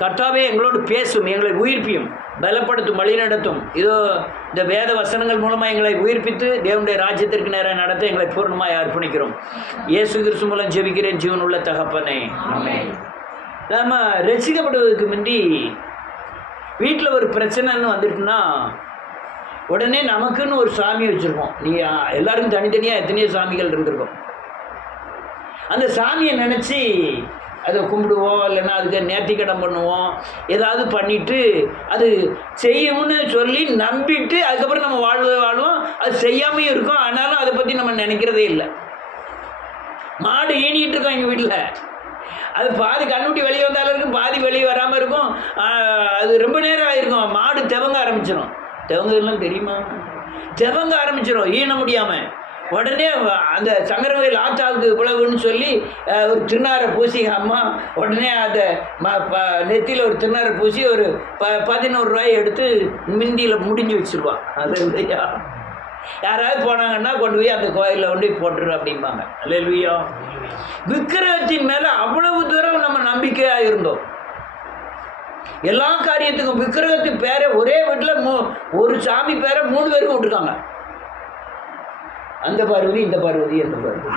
கர்த்தாவே எங்களோடு பேசும், எங்களை உயிர்ப்பியும், பலப்படுத்தும், வழிநடத்தும். இதோ இந்த வேத வசனங்கள் மூலமாக எங்களை உயிர்ப்பித்து தேவனுடைய ராஜ்யத்திற்கு நேரம் நடத்த எங்களை பூர்ணமாய் அர்ப்பணிக்கிறோம். இயேசு கிறிஸ்து மூலம் ஜெபிக்கிறேன் ஜீவனுள்ள தகப்பனே, ஆமென். நம்ம ரசிக்கப்படுவதற்கு முந்தி வீட்டில் ஒரு பிரச்சனைன்னு வந்துட்டுன்னா உடனே நமக்குன்னு ஒரு சாமி வச்சுருக்கோம். நீ எல்லாருக்கும் தனித்தனியாக எத்தனையோ சாமிகள் இருந்திருக்கும். அந்த சாமியை நினச்சி அதை கும்பிடுவோம், இல்லைன்னா அதுக்கு நேர்த்திக்கடன் பண்ணுவோம், ஏதாவது பண்ணிவிட்டு அது செய்யும்னு சொல்லி நம்பிட்டு அதுக்கப்புறம் நம்ம வாழ்வோம். அது செய்யாமையும் இருக்கும், ஆனாலும் அதை பற்றி நம்ம நினைக்கிறதே இல்லை. மாடு ஈனிகிட்டு இருக்கோம் எங்கள் வீட்டில், அது பாதி கண்ணுட்டி வெளியே வந்தாலும் இருக்கும், பாதி வெளியே வராமல் இருக்கும். அது ரொம்ப நேரம் ஆகிருக்கும், மாடு தெவங்க ஆரம்பிச்சிடும். தெவங்கலாம் தெரியுமா? தெவங்க ஆரம்பிச்சிடும் ஈன முடியாமல். உடனே அந்த சங்கரவகையில் ஆத்தாவுக்கு உழவுன்னு சொல்லி ஒரு திருநாரை பூசி அம்மா உடனே அதை நெத்தியில் ஒரு திருநாரை பூசி ஒரு 11 ரூபாயை எடுத்து மிந்தியில் முடிஞ்சு வச்சுருவான். அது இல்லையா, யாராவது போனாங்கன்னா கொண்டு போய் அந்த கோயிலில் கொண்டு போய் போட்டுரு அப்படிம்பாங்க. அல்லேலூயா. விக்கிரகத்தின் மேலே அவ்வளவு தூரம் நம்ம நம்பிக்கையாக இருந்தோம். எல்லா காரியத்துக்கும் விக்கிரகத்தின் பேரை ஒரே வீட்டில் ஒரு சாமி பேரை 3 பேருக்கும் விட்டுருக்காங்க. அந்த பார்வதி, இந்த பார்வதி, எந்த பார்வதி.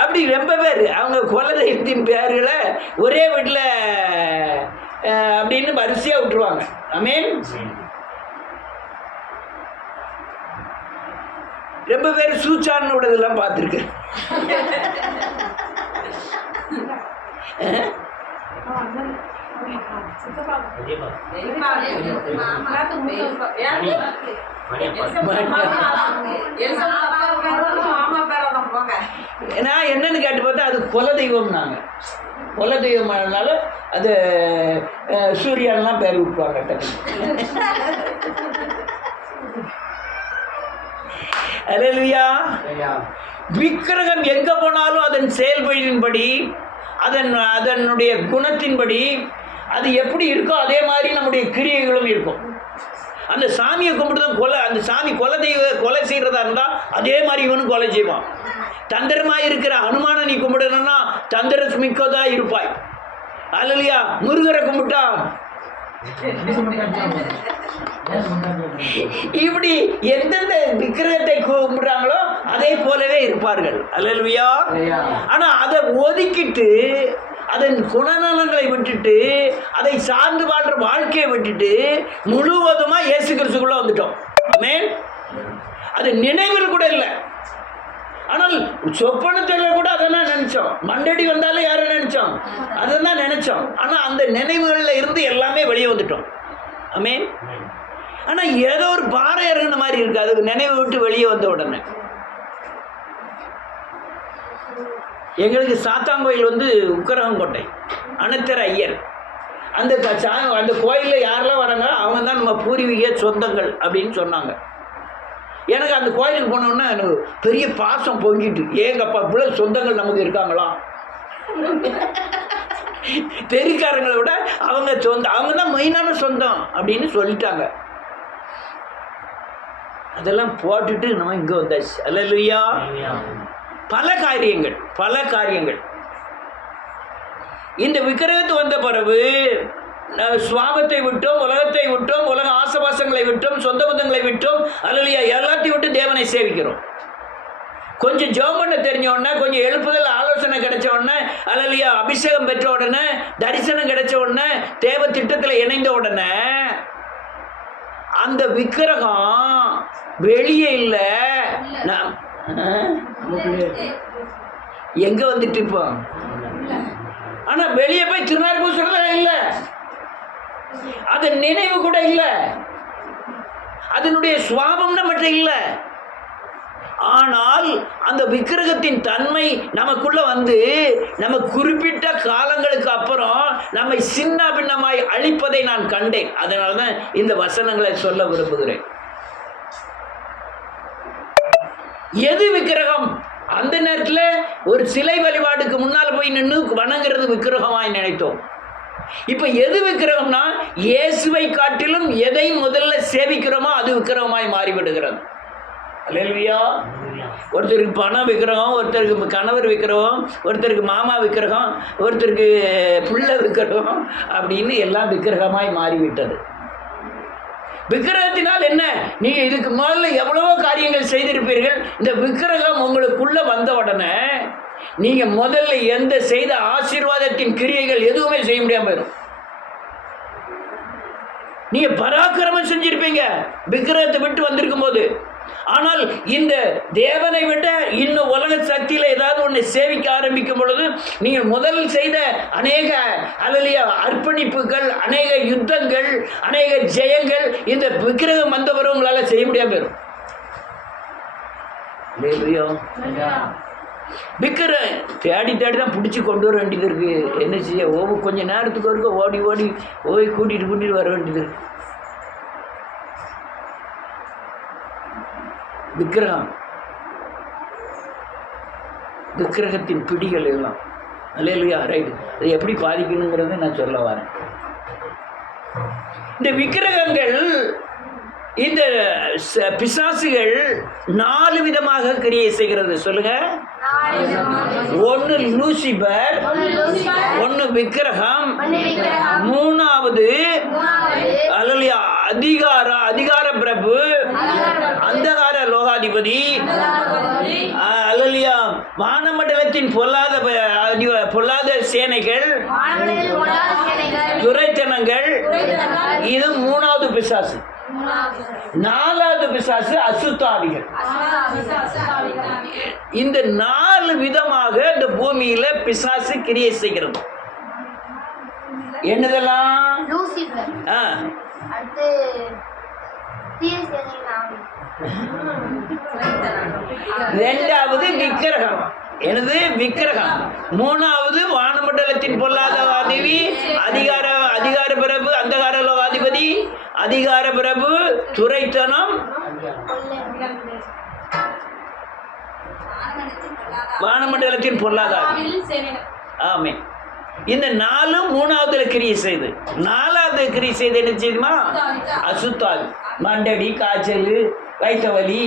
அப்படி ரொம்ப பேர் அவங்க குலதெய்வத்தின் பேர்களை ஒரே வீட்டில் அப்படின்னு வரிசையாக விட்டுருவாங்க. ஆமென். ரொம்ப பேர் சூச்சான்னு விடதெல்லாம் பார்த்துருக்கேன். நான் என்னன்னு கேட்டு பார்த்தா அது குலதெய்வம். நாங்கள் குலதெய்வம்னால அது சூர்யான்லாம் பேர் விட்டுவாங்க. அல்லேலூயா. விக்கிரகம் எங்க போனாலும் அதன் செயல்பாடின்படி, அதனுடைய குணத்தின்படி அது எப்படி இருக்கோ அதே மாதிரி நம்முடைய கிரியைகளும் இருக்கும். அந்த சாமியை கும்பிட்டு தான் அந்த சாமி கொலை செய்கிறதா இருந்தால் அதே மாதிரி இவனும் கொலை செய்வான். தந்திரமாக இருக்கிற அனுமானை நீ கும்பிடணும்னா தந்திர மிக்கதாக இருப்பாய். அல்லேலூயா. முருகரை கும்பிட்டா இப்படி எந்தெந்த விக்கிரகத்தை கும்பிடுறாங்களோ அதே போலவே இருப்பார்கள். அல்லேலூயா. ஆனா அதை ஒதுக்கிட்டு அதன் குணநலங்களை விட்டுட்டு அதை சார்ந்து வாழ்ற வாழ்க்கையை விட்டுட்டு முழுவதுமா இயேசு கிறிஸ்துக்குள்ள வந்துட்டோம். ஆமென். அது நினைவில் கூட இல்லை. ஆனால் சொப்பனத்தில் கூட அதான் நினைச்சோம். மண்டடி வந்தாலும் யாரும் நினைச்சோம், அதான் நினைச்சோம். ஆனால் அந்த நினைவுகளில் இருந்து எல்லாமே வெளியே வந்துட்டோம். ஆமென். ஆனால் ஏதோ ஒரு பாறை இறங்கின மாதிரி இருக்கு அதுக்கு நினைவை விட்டு வெளியே வந்த உடனே. எங்களுக்கு சாத்தாங்கோயில் உக்கரகங்கோட்டை அனத்தர ஐயர். அந்த கோயிலில் யாரெல்லாம் வராங்க அவங்க தான் நம்ம பூர்வீக சொந்தங்கள் அப்படின்னு சொன்னாங்க. எனக்கு அந்த கோயிலுக்கு போனோன்னா எனக்கு பெரிய பாசம் பொங்கிட்டு, ஏங்கப்பா இவ்வளோ சொந்தங்கள் நமக்கு இருக்காங்களாம். தெருக்காரங்களை விட அவங்க தான் மெயினான சொந்தம் அப்படின்னு சொல்லிட்டாங்க. அதெல்லாம் போட்டுட்டு நம்ம இங்கே வந்தாச்சு. அல்லேலூயா. பல காரியங்கள் இந்த விக்கிரகத்து வந்த பிறகு சுவாபத்தை விட்டோம், உலகத்தை விட்டோம், உலக ஆசபாசங்களை விட்டோம், சொந்த பந்தங்களை விட்டோம். அல்லேலூயா. எல்லாத்தையும் விட்டு தேவனை சேவிக்கிறோம். கொஞ்சம் ஜெபம் பண்ண தெரிஞ்ச உடனே, கொஞ்சம் எழுப்புதல் ஆலோசனை கிடைச்ச உடனே, அல்லேலூயா, அபிஷேகம் பெற்ற உடனே, தரிசனம் கிடைச்ச உடனே, தேவ திட்டத்தில் இணைந்த உடனே அந்த விக்கிரகம் வெளியே இல்லை. எங்க வந்துட்டு இப்போ ஆனா வெளியே போய் திருநாள் பூசுறதா இல்லை, அது நினைவு கூட இல்லை, அதனுடைய சுவாபம் நம்மகிட்ட இல்லை. ஆனால் அந்த விக்கிரகத்தின் தன்மை நமக்குள்ள நம்ம குறிப்பிட்ட காலங்களுக்கு அப்புறம் நம்மை சின்ன பின்னமாய் அழிப்பதை நான் கண்டேன். அதனால தான் இந்த வசனங்களை சொல்ல விரும்புகிறேன். எது விக்கிரகம்? அந்த நேரத்தில் ஒரு சிலை வழிபாடுக்கு முன்னால் போய் நின்று வணங்குறது விக்கிரகமாய் நினைத்தோம். இப்போ எது விக்கிரகம்னா, இயேசுவை காட்டிலும் எதை முதல்ல சேவிக்கிறோமோ அது விக்கிரகமாய் மாறிவிடுகிறது. அல்லேலூயா. ஒருத்தருக்கு பணம் விக்கிரகம், ஒருத்தருக்கு கணவர் விக்கிரகம், ஒருத்தருக்கு மாமா விக்கிரகம், ஒருத்தருக்கு பிள்ளை விக்கிரகம் அப்படின்னு எல்லாம் விக்கிரகமாய் மாறிவிட்டது. விக்கிரகத்தினால் என்ன? நீங்க இதுக்கு முதல்ல எவ்வளவோ காரியங்கள் செய்திருப்பீர்கள். இந்த விக்கிரகம் உங்களுக்குள்ள வந்த உடனே நீங்க முதல்ல எந்த செய்த ஆசீர்வாதத்தின் கிரியைகள் எதுவுமே செய்ய முடியாம போயிடும். நீங்க பராக்கிரமம் செஞ்சிருப்பீங்க விக்கிரகத்தை விட்டு வந்திருக்கும் போது. ஆனால் இந்த தேவனை விட இன்னும் உலக சக்தியில ஏதாவது ஒன்று சேவிக்க ஆரம்பிக்கும் பொழுது நீங்கள் முதல் செய்த அநேக அர்ப்பணிப்புகள், அநேக யுத்தங்கள், அநேக ஜெயங்கள் இந்த விக்கிரகம் வந்தவரை உங்களால செய்ய முடியாம போயிடும். விக்கிரகம் தேடி தேடி தான் பிடிச்சி கொண்டு வர வேண்டியது இருக்கு. என்ன செய்ய, கொஞ்சம் நேரத்துக்கு வரைக்கும் ஓடி ஓடி போய் கூட்டிட்டு வர வேண்டியது இருக்கு. விக்கிரகத்தின் பிடிகள் எல்லாம் அல்லேலூயா. ரைட். அது எப்படி பாதிக்கணுங்கிறத நான் சொல்ல வரேன். இந்த விக்கிரகங்கள், இந்த பிசாசுகள் 4 விதமாக கிரியை செய்கிறது. சொல்லுங்க. 1 லூசிபர், 1 விக்கிரகம், 3வது அல்லேலூயா அதிகார பிரபு, அந்தகார லோகாதிபதி, அல்லேலூயா வானமண்டலத்தின் பொல்லாத சேனைகள், துரைத்தனங்கள். இது 3வது பிசாசு. 4வது பிசாசு அசுத்தாவிகள். இந்த 4 விதமாக இந்த பூமியில பிசாசு கிரியை செய்கிறது. என்னதெல்லாம்? ரெண்டாவது விக்கிரகம். எனது விக்கிரகம். 3வது வானமண்டலத்தின் பொல்லாதவாதிவி, அதிகார பிரபு, அந்தகார லோகாதிபதி, அதிகார பிரபு, துரைத்தனம், வானமண்டலத்தின் பொல்லாதாவி. ஆமே. இந்த 4 3வது கிரியை செய்து, 4வது கிரியை செய்து என்ன செய்யுமா? அசுத்தாவி. மண்டடி, காய்ச்சல், வயிற்று வலி,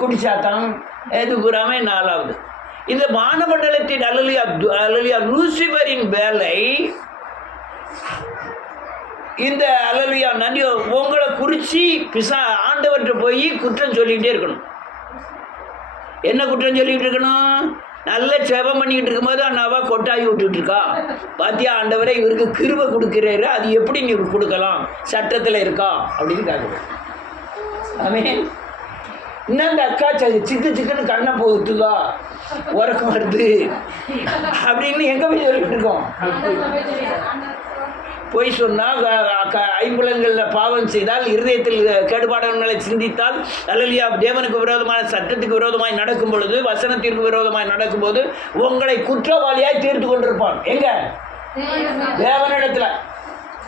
குடிச்சாத்தம், இது பூராமே 4வது. இந்த வானமண்டலத்தின் அல்லேலூயா லூசிபரின் வேலை இந்த அல்லேலூயா நன்றி உங்களை குறிச்சி ஆண்டவர்கிட்ட போய் குற்றம் சொல்லிக்கிட்டே இருக்கணும். என்ன குற்றம் சொல்லிக்கிட்டு இருக்கணும்? நல்ல சேபம் பண்ணிக்கிட்டு இருக்கும்போது அண்ணாவா கொட்டாயி விட்டுட்டு இருக்கா, பாத்தியா ஆண்டவரை இவருக்கு கிருபை கொடுக்கிறாரு, அது எப்படி நீ கொடுக்கலாம், சட்டத்தில் இருக்கா அப்படின்னு கேட்கணும். ஆமென். இன்னும் அந்த அக்கா சிக்குன்னு கண்ணை போகுதுதா, உறக்கம் வருது அப்படின்னு எங்க போய் சொல்லிட்டு இருக்கோம். பொய் சொன்னால், ஐம்புலன்களில் பாவம் செய்தால், இருதயத்தில் கேடுபாடுகளை சிந்தித்தால், அல்லேலூயா தேவனுக்கு விரோதமான சட்டத்துக்கு விரோதமாய் நடக்கும் பொழுது, வசனத்திற்கு விரோதமாய் நடக்கும்போது உங்களை குற்றவாளியாய் தீர்த்து கொண்டிருப்பான். எங்க? தேவனிடத்துல.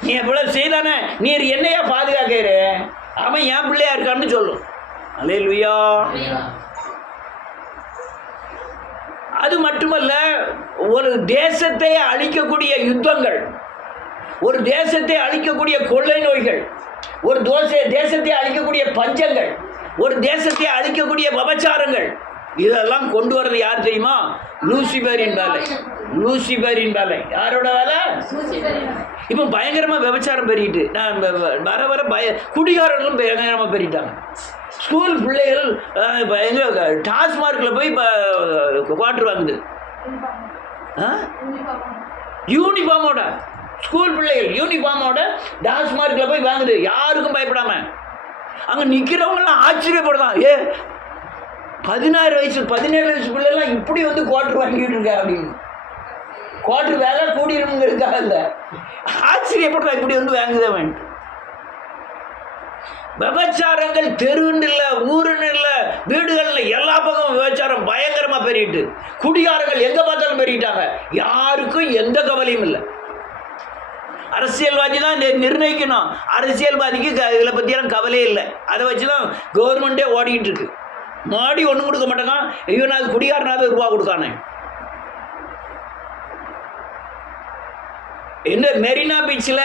நீ இவ்வளவு செய்தானே, நீர் என்னையா பாதுகாக்கிற, அவன் என் பிள்ளையா இருக்கான்னு சொல்லும். அல்லேலூயா. அது மட்டுமல்ல, ஒரு தேசத்தை அழிக்கக்கூடிய யுத்தங்கள், ஒரு தேசத்தை அழிக்கக்கூடிய கொள்ளை நோய்கள், ஒரு தேசத்தை அழிக்கக்கூடிய பஞ்சங்கள், ஒரு தேசத்தை அழிக்கக்கூடிய விபச்சாரங்கள், இதெல்லாம் கொண்டு வர்றது யார் தெரியுமா? லூசிபரின் வேலை. லூசிபரின் வேலை. யாரோட வேலை? இப்போ பயங்கரமாக விபச்சாரம் பெருகிட்டு, நான் வர குடிகாரர்களும் பயங்கரமாக பெருகிட்டாங்க. ஸ்கூல் பிள்ளைகள் டாஸ்மார்க்கில் போய் குவார்டர் வாங்குது, யூனிஃபார்மோட. ஸ்கூல் பிள்ளைகள் யூனிஃபார்மோட டாஸ்மார்க்கில் போய் வாங்குது, யாருக்கும் பயப்படாம. அங்கே நிற்கிறவங்கலாம் ஆச்சரியப்படலாம், 16 வயசு 17 வயசு பிள்ளைலாம் இப்படி குவார்டர் வாங்கிட்டு இருக்க அப்படின்னு. குவார்டர் வேலை கூடியிருங்கிறதுக்காக இல்லை, ஆச்சரியப்படுறா இப்படி வாங்குதவன். விபச்சாரங்கள் தெருன்னு இல்லை, ஊருன்னு இல்லை, வீடுகள்ல எல்லா பக்கமும் விபச்சாரம் பயங்கரமா பெருகிட்டு, குடிகாரங்கள் எங்க பார்த்தாலும் பெருகிட்டாங்க, யாருக்கும் எந்த கவலையும் இல்லை. அரசியல்வாதி தான் நிர்ணயிக்கணும், அரசியல்வாதிக்கு இதில் பற்றியெல்லாம் கவலையே இல்லை, அதை வச்சு தான் கவர்மெண்ட்டே ஓடிக்கிட்டு இருக்கு. மாடி ஒன்றும் கொடுக்க மாட்டாங்க, இவனாவது குடிகாரனாவது ரூபா கொடுக்கானே. இந்த மெரினா பீச்சில்,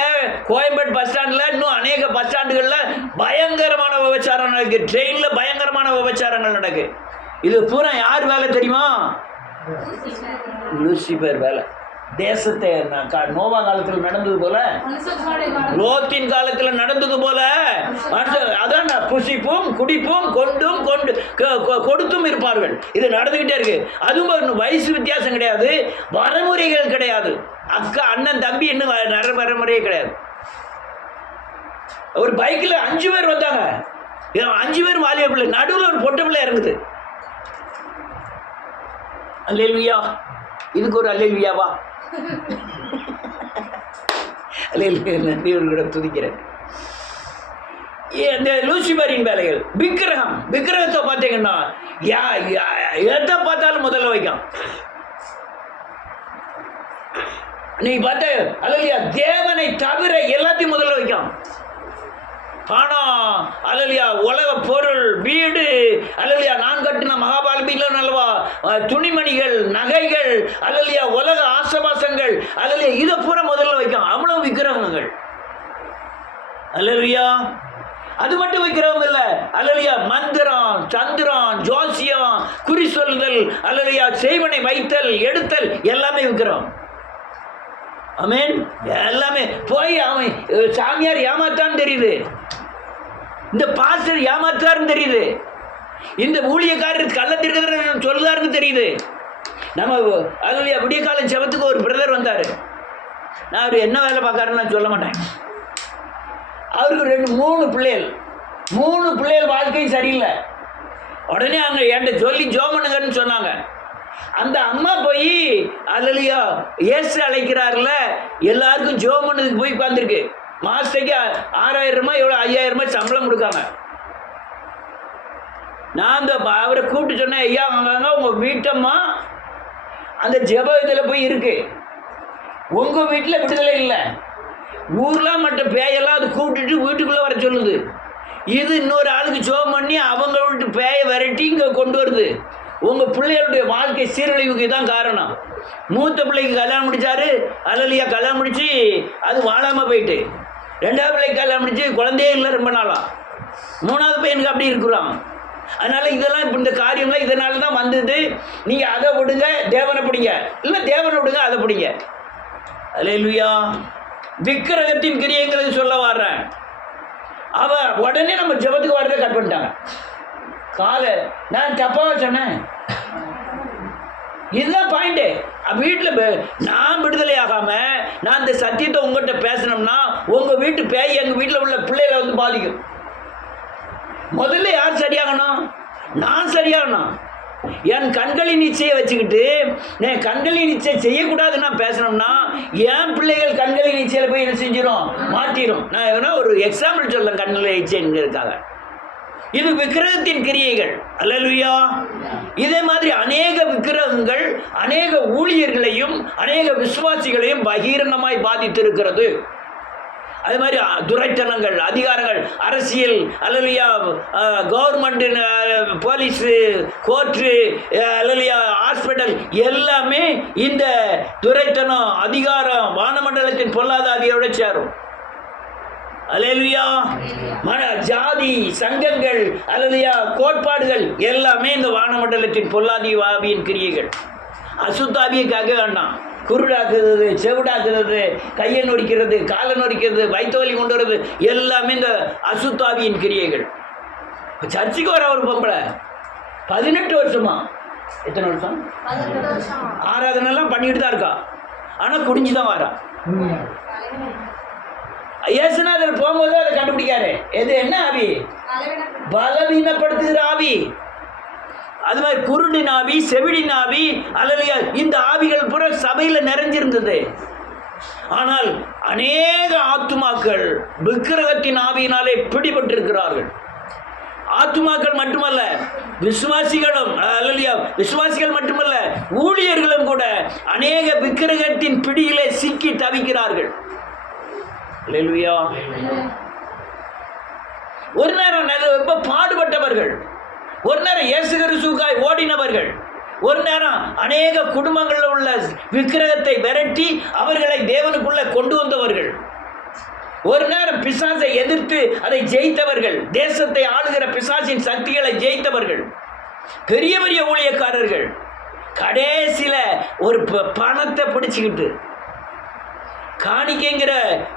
கோயம்பேடு பஸ் ஸ்டாண்டில், இன்னும் அநேக பஸ் ஸ்டாண்டுகளில் பயங்கரமான விபச்சாரம் நடக்கு. ட்ரெயினில் பயங்கரமான விபச்சாரங்கள் நடக்கு. இது பூரா யார் வேலை தெரியுமா? லூசிபர் வேலை. தேசத்தை நோவா காலத்தில் நடந்தது போல, லோத்தின் காலத்தில் நடந்தது போல, அதான் புசிப்பும் குடிப்பும் கொண்டும் கொடுத்தும் இருப்பார்கள். இது நடந்துகிட்டே இருக்கு. அதுவும் வயசு வித்தியாசம் கிடையாது, வரமுறைகள் கிடையாது. அக்கா அண்ணன் தம்பி இன்னும் வரமுறையே கிடையாது. ஒரு பைக்கில் 5 பேர் வந்தாங்க. 5 பேர் வாலிப பிள்ளை, நடுவில் ஒரு பொட்ட பிள்ளை இறங்குது. அல்லேலூயா. இதுக்கு ஒரு அல்லேலூயாவா? நன்றியோடு துதிக்கிறேன். இந்த லூசிபரின் வேலைகள், விக்கிரகத்தை பார்த்தீங்கன்னா எதை பார்த்தாலும் முதல்ல வைக்கும். நீ பார்த்த அல்லையா, தேவனை தவிர எல்லாத்தையும் முதல்ல வைக்கும். பணம் அல்லையா, உலக பொருள், வீடு அல்லையா, நான் கட்டின மகாபாலபியில் அல்லவா, துணிமணிகள், நகைகள் அல்லையா, உலக ஆசபாசங்கள் அல்லையா, இதை பூரா முதல்ல வைக்கும். அவ்வளவு விக்கிரகங்கள் அல்லையா. அது மட்டும் விக்கிரகம் இல்லை அல்லையா, மந்திரம், சந்திரம், ஜோசியம், குறி சொல்லுதல் அல்லையா, செய்வனை வைத்தல், எடுத்தல் எல்லாமே விக்கிரகம். ஆமென். எல்லாமே போய் அவன் சாமியார் ஏமாத்தான்னு தெரியுது, இந்த பாஸ்டர் ஏமாத்தாருன்னு தெரியுது, இந்த ஊழியக்காரர் கள்ளத்திற்கு சொல்லுதாருன்னு தெரியுது. நம்ம அதுலையா விடிய காலம் ஜெபத்துக்கு ஒரு பிரதர் வந்தார். நான் அவர் என்ன வேலை பார்க்காருன்னு நான் சொல்ல மாட்டேன். அவருக்கு 3 பிள்ளைகள் வாழ்க்கையும் சரியில்லை. உடனே அங்கே என்கிட்ட சொல்லி ஜோம் பண்ணுங்கன்னு சொன்னாங்க. அந்த அம்மா போய் அல்லையா இயேசு அழைக்கிறார்ல, எல்லாருக்கும் ஜோம் பண்ணதுக்கு போய் உட்காந்துருக்கு. மாதத்துக்கு 6000 ரூபாய், எவ்வளோ 5000 ரூபாய் சம்பளம் கொடுக்காங்க. நான் அந்த அவரை கூப்பிட்டு சொன்னேன், ஐயா வாங்க, உங்கள் வீட்டம்மா அந்த ஜெப இதில் போய் இருக்கு, உங்கள் வீட்டில் விடுதலை இல்லை. ஊர்லாம் மட்டும் பேயெல்லாம் அது கூப்பிட்டுட்டு வீட்டுக்குள்ளே வர சொல்லுது. இது இன்னொரு ஆளுக்கு ஜோம் பண்ணி அவங்க வீட்டு பேயை விரட்டி இங்கே கொண்டு வருது. உங்கள் பிள்ளைகளுடைய வாழ்க்கை சீரழிவுக்கு தான் காரணம். மூத்த பிள்ளைக்கு கல்யாணம் முடித்தார், அல்லையா கல்யாணம் முடித்து அது வாழாமல் போயிட்டு, 2வது பிள்ளைக்கு கல்யாணம் முடித்து குழந்தையே இல்லை ரொம்ப நாளாக, 3வது பையனுக்கு அப்படி இருக்கிறான். அதனால் இதெல்லாம் இப்போ இந்த காரியம்லாம் இதனால தான் வந்தது. நீங்கள் அதை விடுங்க, தேவனை பிடிங்க, இல்லை தேவனை விடுங்க, அதை பிடிங்க. அல்லேலூயா. விக்கிரகத்தின் கிரியைகளை சொல்ல வர்றேன். உடனே நம்ம ஜெபத்துக்கு வரதை கட் பண்ணிட்டாங்க. நான் தப்பாக சொன்னேன். இதுதான் பாயிண்ட்டு. வீட்டில் நான் விடுதலை ஆகாமல் நான் இந்த சத்தியத்தை உங்கள்கிட்ட பேசினோம்னா உங்கள் வீட்டு பேய் எங்கள் வீட்டில் உள்ள பிள்ளைகளை வந்து பாதிக்கும். முதல்ல யார் சரியாகணும்? நான் சரியாகணும். என் கண்களின் இச்சையை வச்சுக்கிட்டு நான் கண்களின் இச்சை செய்யக்கூடாதுன்னு நான் பேசினோம்னா என் பிள்ளைகள் கண்களின் இச்சையில் போய் என்ன செஞ்சிடும்? மாற்றிடும். நான் எதனா ஒரு எக்ஸாம்பிள் சொல்லேன் கண்களின் இச்சைங்கிறதுக்காக. இது விக்கிரகத்தின் கிரியைகள். அல்லேலூயா. இதே மாதிரி அநேக விக்கிரகங்கள் அநேக ஊழியர்களையும் அநேக விசுவாசிகளையும் பகிரங்கமாய் பாதித்திருக்கிறது. அது மாதிரி துரைத்தனங்கள், அதிகாரங்கள், அரசியல் அல்லையா, கவர்மெண்ட், போலீஸு, கோர்ட்டு அல்லையா, ஹாஸ்பிட்டல் எல்லாமே இந்த துரைத்தனம், அதிகாரம், வானமண்டலத்தின் பொல்லாதாவியோட சேரும். அல்லேலூயா. ஜாதி சங்கங்கள் அல்லையா, கோட்பாடுகள் எல்லாமே இந்த வானமண்டலத்தின் பொல்லாதி ஆவியின் கிரியைகள். அசுத்தாவியை கேட்க வேண்டாம். குருடாக்குறது, செவிடாக்குறது, கையை நொடிக்கிறது, காலை நொடிக்கிறது, வயிற்றுவலி கொண்டு வர்றது எல்லாமே இந்த அசுத்தாவியின் கிரியைகள். சர்ச்சுக்கு வர ஒரு பொம்பளை 18 வருஷமா, எத்தனை வருஷம்? ஆராதனைலாம் பண்ணிட்டு தான் இருக்கா. ஆனால் குடிஞ்சு தான் வரா. இயேசுநாதர் போகும்போது அதை கண்டுபிடிக்காரு. எது என்ன ஆவி? பலவீனப்படுத்துகிற ஆவி. அது மாதிரி குருடின் ஆவி, செவிடின் ஆவி அல்லையா, இந்த ஆவிகள் பூரா சபையில் நிறைஞ்சிருந்தது. ஆனால் அநேக ஆத்துமாக்கள் விக்கிரகத்தின் ஆவியினாலே பிடிபட்டிருக்கிறார்கள். ஆத்துமாக்கள் மட்டுமல்ல, விசுவாசிகளும் அல்லையா, விசுவாசிகள் மட்டுமல்ல, ஊழியர்களும் கூட அநேக விக்கிரகத்தின் பிடியிலே சிக்கி தவிக்கிறார்கள். அல்லேலூயா. ஒரு நேரம் ரொம்ப பாடுபட்டவர்கள், ஒரு நேரம் இயேசு கிறிஸ்துவுக்காய் ஓடினவர்கள், ஒரு நேரம் அநேக குடும்பங்களில் உள்ள விக்கிரகத்தை விரட்டி அவர்களை தேவனுக்குள்ள கொண்டு வந்தவர்கள். ஒரு நேரம் பிசாசை எதிர்த்து அதை ஜெயித்தவர்கள், தேசத்தை ஆளுகிற பிசாசின் சக்திகளை ஜெயித்தவர்கள், பெரிய பெரிய ஊழியக்காரர்கள். கடைசியில ஒரு பணத்தை பிடிச்சுக்கிட்டு, காணிக்கைங்கிற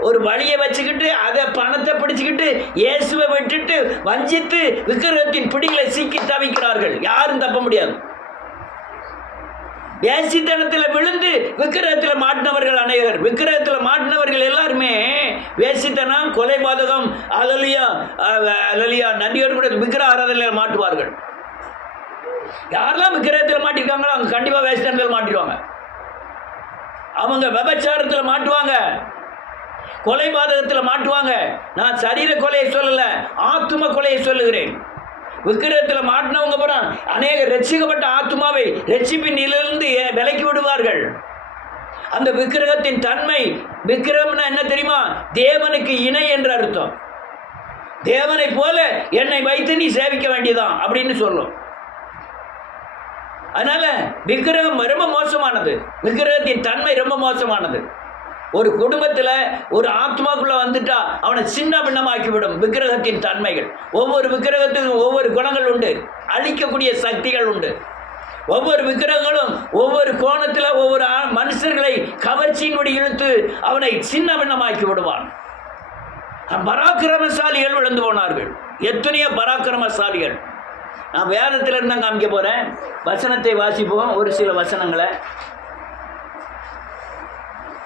ஒரு வழியை வச்சுக்கிட்டு அதை பணத்தை பிடிச்சுக்கிட்டு இயேசுவை விட்டுட்டு வஞ்சித்து விக்கிரகத்தின் பிடிகளை சிக்கி தவிக்கிறார்கள். யாரும் தப்ப முடியாது. வேசித்தனத்தில் விழுந்து விக்கிரகத்தில் மாட்டினவர்கள் அநேகர். விக்கிரகத்தில் மாட்டினவர்கள் எல்லாருமே வேசித்தனம், கொலைபாதகம், அலலியா அலலியா நன்றியோடு கூட விக்கிரக ஆராதனையில் மாட்டுவார்கள். யாரெல்லாம் விக்கிரகத்தில் மாட்டிருக்காங்களோ அவங்க கண்டிப்பாக வேசித்தனத்தில் மாட்டிடுவாங்க. அவங்க விபச்சாரத்தில் மாட்டுவாங்க, கொலைபாதகத்தில் மாட்டுவாங்க. நான் சரீர கொலையை சொல்லலை, ஆத்தும கொலையை சொல்லுகிறேன். விக்கிரகத்தில் மாட்டினவங்க அப்புறம் அநேக ரட்சிக்கப்பட்ட ஆத்மாவை ரட்சிப்பினிலிருந்து விலக்கி விடுவார்கள். அந்த விக்கிரகத்தின் தன்மை, விக்கிரகம்னா என்ன தெரியுமா? தேவனுக்கு இணை என்று அர்த்தம். தேவனை போல என்னை வைத்து நீ சேவிக்க வேண்டியதான் அப்படின்னு சொல்லும். அதனால விக்கிரகம் ரொம்ப மோசமானது. விக்கிரகத்தின் தன்மை ரொம்ப மோசமானது. ஒரு குடும்பத்தில் ஒரு ஆத்மாக்குள்ள வந்துட்டா அவனை சின்ன பின்னமாக்கிவிடும் விக்கிரகத்தின் தன்மைகள். ஒவ்வொரு விக்கிரகத்துக்கும் ஒவ்வொரு குணங்கள் உண்டு, அழிக்கக்கூடிய சக்திகள் உண்டு. ஒவ்வொரு விக்கிரகங்களும் ஒவ்வொரு கோணத்தில் ஒவ்வொரு மனுஷர்களை கவர்ச்சியின்படி இழுத்து அவனை சின்ன பின்னமாக்கி விடுவான். பராக்கிரமசாலிகள் விழுந்து போனார்கள். எத்தனையோ பராக்கிரமசாலிகள். நான் வேதத்தில் இருந்தால் காமிக்க போகிறேன். வசனத்தை வாசிப்போம், ஒரு சில வசனங்களை.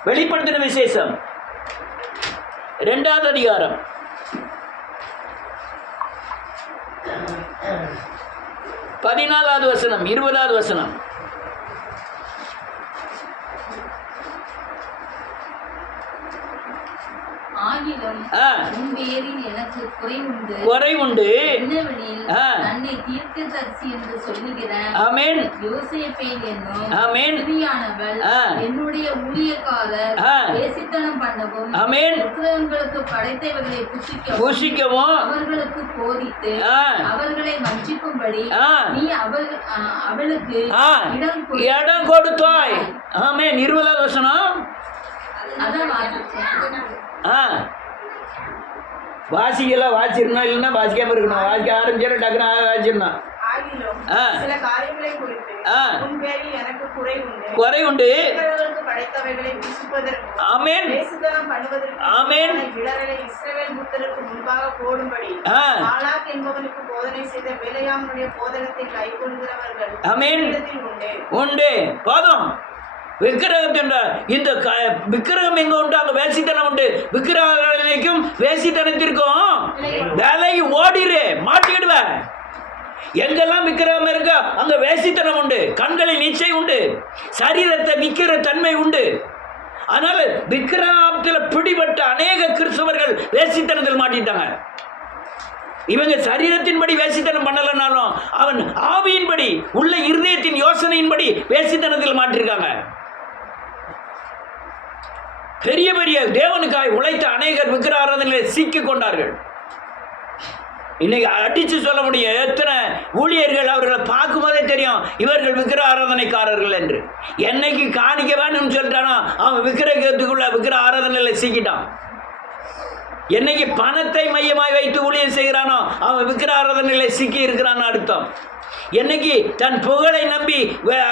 வெளிப்படுத்தின விசேஷம் 2வது அதிகாரம் 14வது வசனம், 20வது வசனம். குறை உண்டு. என்னுடைய ஊழியக்காரர் வேசித்தனம் பண்ணவும் படைத்தவர்களை புசிக்கவும் அவர்களுக்கு போதித்து அவர்களை வஞ்சிக்கும்படி நீ அவளுக்கு இடம் கொடுத்தாய். ஆமென். 20வது வசனம். வாசிக்கலாம், வாசிக்கணும், இல்லைன்னா வாசிக்காம இருக்கணும். வாசிக்க ஆரம்பிச்சா டக்குனு வாசிச்சிடணும். குறை உண்டு. ஆமென். ஆமென். உண்டு. போதும். விக்கிரகத்தின் இந்த விக்கிரகம் எங்க உண்டு? அங்க வேசித்தனம் உண்டு. விக்கிரகத்திற்கும் வேசித்தனத்திற்கும் வேலைக்கு ஓடிரு, மாட்டிடுவேன். எங்கெல்லாம் விக்கிரகம் இருக்க அங்க வேசித்தனம் உண்டு. கண்களில் நிச்சயம் உண்டு. சரீரத்தை விக்கிற தன்மை உண்டு. அதனால விக்கிரகத்தில் பிடிபட்ட அநேக கிறிஸ்தவர்கள் வேசித்தனத்தில் மாட்டிட்டாங்க. இவங்க சரீரத்தின்படி வேசித்தனம் பண்ணலனாலும் அவன் ஆவியின்படி உள்ள இருதயத்தின் யோசனையின்படி வேசித்தனத்தில் மாட்டிருக்காங்க. பெரிய பெரிய தேவனுக்காய் உழைத்த அநேகர் விக்கிரக ஆராதனையில் சிக்கிக் கொண்டார்கள். இன்னைக்கு அடிச்சு சொல்ல முடியும் எத்தனை ஊழியர்கள் அவர்களை பார்க்கும்போதே தெரியும் இவர்கள் விக்கிரக ஆராதனைக்காரர்கள் என்று. என்னைக்கு காணிக்க வேணும்னு சொல்லிட்டானோ அவன் விக்கிரகத்துக்குள்ள விக்கிரக ஆராதனையில் சிக்கிட்டான். என்னைக்கு பணத்தை மையமாய் வைத்து ஊழியம் செய்கிறானோ அவன் விக்கிரக ஆராதனையில சிக்கி இருக்கிறான்னு அர்த்தம். என்னைக்கு தன் புகழை நம்பி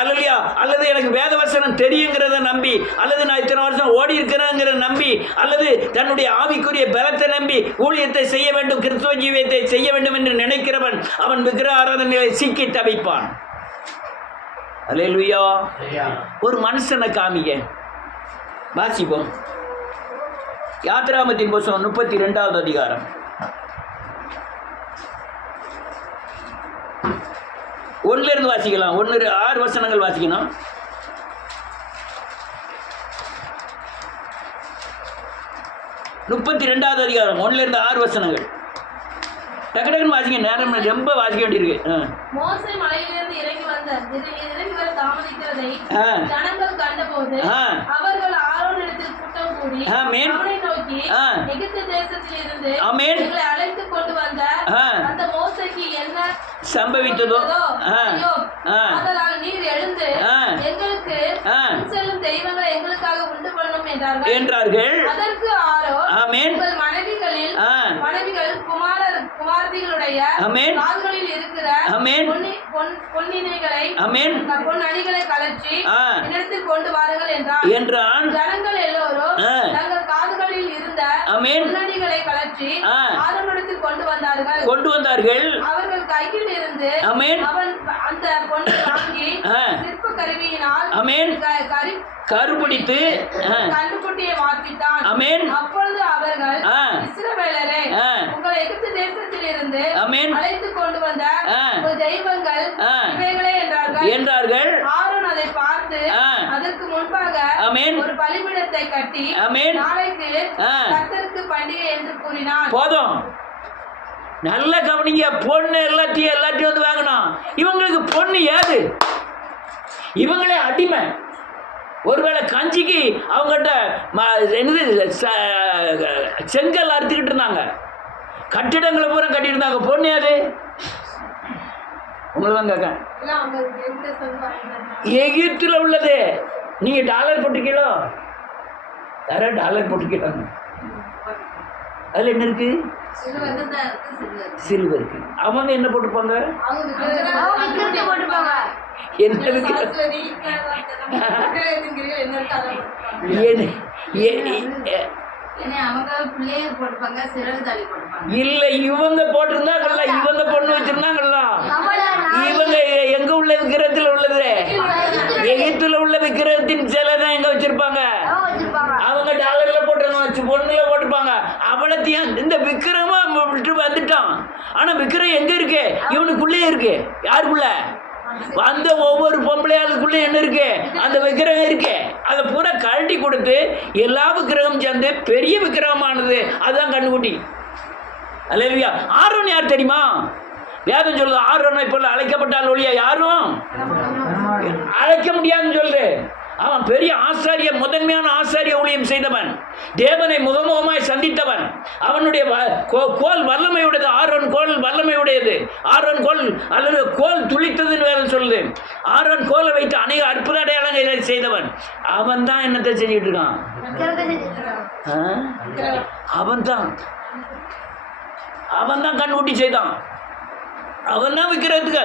அல்லையா, அல்லது எனக்கு வேதவசனம் தெரியுங்கிறத நம்பி, அல்லது நான் இத்தனை வருஷம் ஓடி இருக்கிறேங்கிறத நம்பி, அல்லது தன்னுடைய ஆவிக்குரிய பலத்தை நம்பி ஊழியத்தை செய்ய வேண்டும், கிறிஸ்துவ ஜீவியத்தை செய்ய வேண்டும் என்று நினைக்கிறவன் அவன் விக்கிரக ஆராதனையில சிக்கி தவிப்பான். அல்லேலூயா. ஒரு மனுஷனை காமிக்க வாசிப்போம். யாத்திராமத்தின் புத்தகம் 32வது அதிகாரம் 1 வாசிக்கலாம். 6 வசனங்கள் வாசிக்கணும். 32வது அதிகாரம் 1-6 வசனங்கள். டக்கு டக்குன்னு வாசிக்க, நேரம் ரொம்ப வாசிக்க வேண்டியிருக்கு. மோசே மலையிலிருந்து இறங்கி வர தாமதிக்கிறதை ஜனங்கள் கண்டபோது அவர்கள் ஆரோனிடத்தில் கூட்டம் கூடி அவனை நோக்கி, எகிப்து தேசத்தில் இருந்து எங்களை அழைத்து கொண்டு வந்த அந்த மோசேக்கு என்ன சம்பவித்ததோ ஐயோ, ஆதலால் நீர் எழுந்து எங்களுக்கு முன் செல்லும் தெய்வங்களை எங்களுக்காக உண்டு பண்ணும் என்றார்கள். அதற்கு ஆரோன் உங்கள் மனைவிகள் குமாரத்திகளுடைய கால்களில் இருக்கிற பொன்னணிகளை கலற்றி என்னிடத்தில் கொண்டு வாருங்கள் என்றான். ஜனங்கள் எல்லோரும் தங்கள் காதுகளில் இருந்த பொன்னணிகளை கலற்றி ஆரோனிடத்தில் கொண்டு வந்தார்கள். அவர்கள் கையில் இருந்து அவன் அந்த பொன்னை வாங்கி சிற்ப கருவியினால் கருப்பிடித்து கண்டுக்குட்டியை வார்ப்பித்தான். அப்பொழுது அவர்கள், இஸ்ரவேலரே, உங்களை எகிப்து தேசத்தில் இருந்து அழைத்துக் கொண்டு வந்த தெய்வங்கள் இவைகளே என்றார்கள். ஆரோன் அதை பார்த்து அதற்கு முன்பாக ஒரு பலிபீடத்தை கட்டி நாளைக்கு கர்த்தருக்கு பண்டிகை என்று கூறினான். போதும், நல்ல கவனிங்க. பொண்ணு எல்லாத்தையும் வந்து வாங்கணும். இவங்களுக்கு பொண்ணு ஏது? இவங்களே அடிமை. ஒருவேளை கஞ்சிக்கு அவங்ககிட்ட என்னது செங்கல் அறுத்துக்கிட்டு இருந்தாங்க, கட்டிடங்களை பூரா கட்டிட்டு இருந்தாங்க. பொண்ணு ஏது? உங்களுக்கு தான் கேட்க. எகிப்தில் உள்ளது. நீங்க டாலர் போட்டுக்கீங்களோ? யாராவது டாலர் போட்டுக்கிட்டாங்க? அதுல என்ன இருக்கு? சில்வர் இருக்கு. அவங்க என்ன போட்டுப்பாங்க? இல்ல, இவங்க போட்டிருந்தாங்கல்ல, இவங்க பொண்ணு வச்சிருந்தாங்கல்ல. இவங்க எங்க உள்ள விக்கிரகத்துல உள்ளது? எகிப்துல உள்ள விக்கிரகத்தின் சிலை தான் எங்க வச்சிருப்பாங்க. அவங்க டாலர்ல போட்டு பொண்ணுல போட்டுப்பாங்க. அவளத்தையும் இந்த விக்கிரமா விட்டு வந்துட்டான். ஆனா விக்கிரம் எங்க இருக்கு? இவனுக்குள்ளே இருக்கு. யாருக்குள்ள? அந்த ஒவ்வொரு பொம்பளையாளுக்குள்ள என்ன இருக்கு? அந்த விக்கிரகம் இருக்கு. அதை பூரா கழட்டி கொடுத்து எல்லா விக்கிரகம் சேர்ந்து பெரிய விக்கிரகமானது. அதுதான் கண்ணுக்குட்டி. அல்லேலூயா. ஆரோன் யார் தெரியுமா? வேதம் சொல்லுது, ஆரோனை போல அழைக்கப்பட்டால் ஒழிய யாரும் அழைக்க முடியாதுன்னு சொல்லுது. அவன் பெரிய ஆசாரிய, முதன்மையான ஆசாரிய ஊழியம் செய்தவன், தேவனை முகமுகமாய் சந்தித்தவன். அவனுடைய கோல் வல்லமையுடையது. ஆரோன் கோல் வல்லமையுடையது. ஆரோன் கோல் அல்லது கோல் துளித்ததுன்னு வேற சொல்லுது. ஆரோன் கோலை வைத்து அநேக அற்புத அடையாளங்களை செய்தவன். அவன் தான் என்னத்தை செஞ்சுட்டு இருக்கான்? அவன் தான் கண்ணுக்குட்டி செய்தான். அவன் தான் விற்கிறதுக்கு.